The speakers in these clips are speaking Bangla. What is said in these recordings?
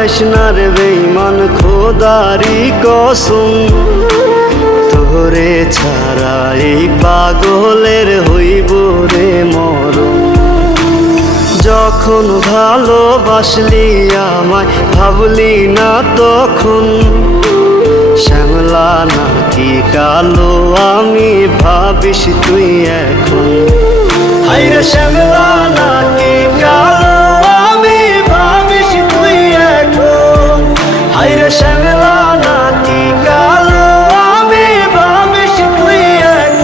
যাস না রে বেঈমান খোদারি কসম, তোরে ছাড়া এই পাগলের হইব রে মরণ। যখন ভালোবাসলি আমায় ভাবলি না তখন, শ্যামলা নাকি কালো আমি ভাবিস তুই এখন। হায়রে শ্যামলা নাকি কালো আমি ভাবিস তুই এখন। হায়রে শ্যামলা নাকি কালো আমি ভাবিস তুই এখন।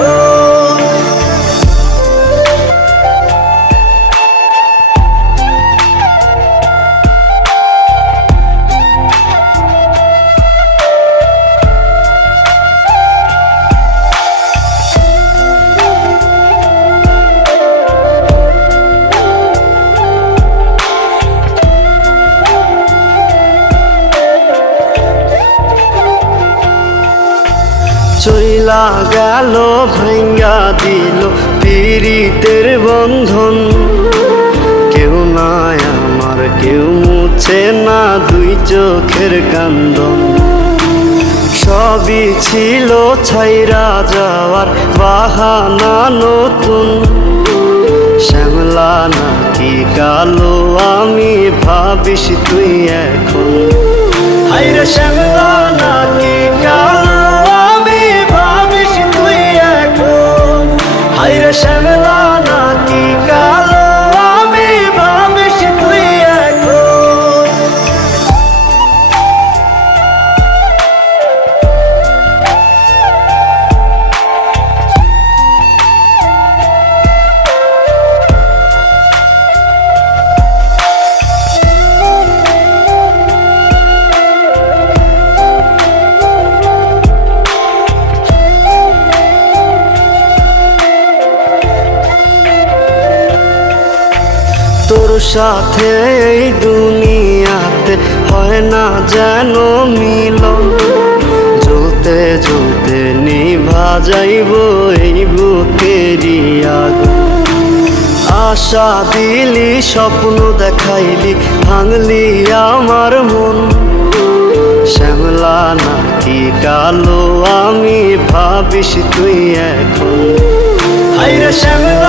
চইলা গেল ভাঙ্গা দিল পীড়িতের বন্ধন, কেউ নাই আমার কেউ মুছে না দুই চোখের কান্দন। সবই ছিল ছাইরা যাওয়ার বাহানা নতুন, শ্যামলা নাকি কালো আমি ভাবিস তুই এখন। হায়রে শ্যামলা নাকি কালো হায়রে শ্যামলা নাকি কালো আমি ভাবিস তুই এখন। তোর সাথে এই দুনিয়াতে হয় না যেন মিলন, জ্বলতে জ্বলতে নিভা যাইব এই বুকেরই আগুন। আশা দিলি স্বপ্ন দেখাইলি ভাঙলি আমার মন, শ্যামলা নাকি কালো আমি ভাবিস তুই এখন। হায়রে শ্যামলা